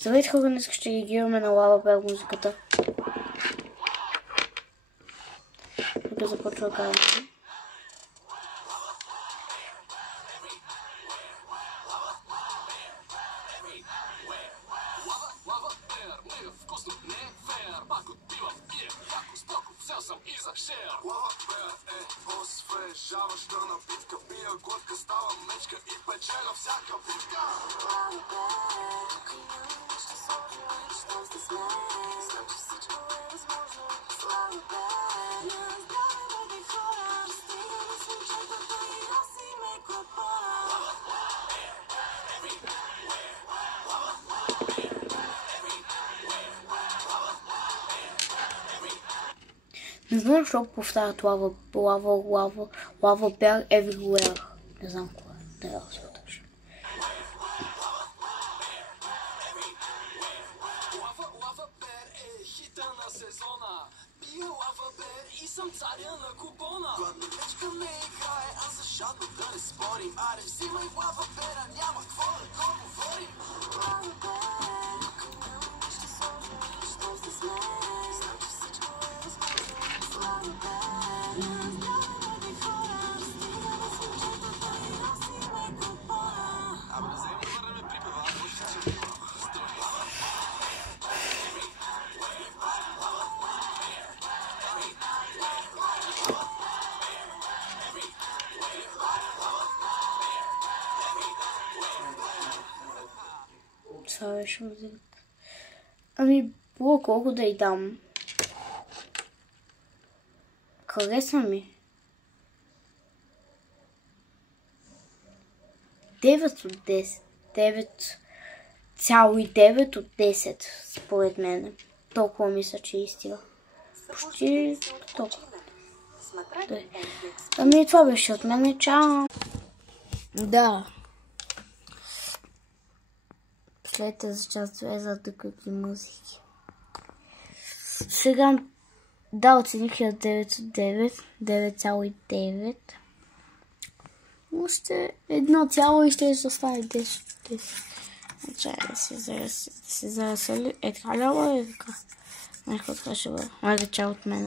Здравейте хора, днес ще реагираме на Лава Бел музиката. Тук започва камера. Освежаваща напитка, пия глътка, става мечка и печеля всяка битка. Не знам защо повтарят лава bear everywhere. Не знам кое. Не да се отъжа. Лава бер е хита на сезона. Пия лава бер и съм царя на купона. Гладничка не играе, а за жадно да не спорим. Аре взимай лава бера, няма какво да го говорим. Това беше музиката. Ами, було колко да й дам. Хареса ми. 9 от 10. 9,9 от 10, според мен. Толкова мисля, че изстига. Почти толкова. Ами, това беше от мен. Чао! Да. След тази част влезат други музики. Сега да, оцених я 9 от 9. 9,9. Още 1 и ще остане 10 от 10. Чай да се заресали. Е така лява е така. Някакво това ще бъде. Майде чао от мен.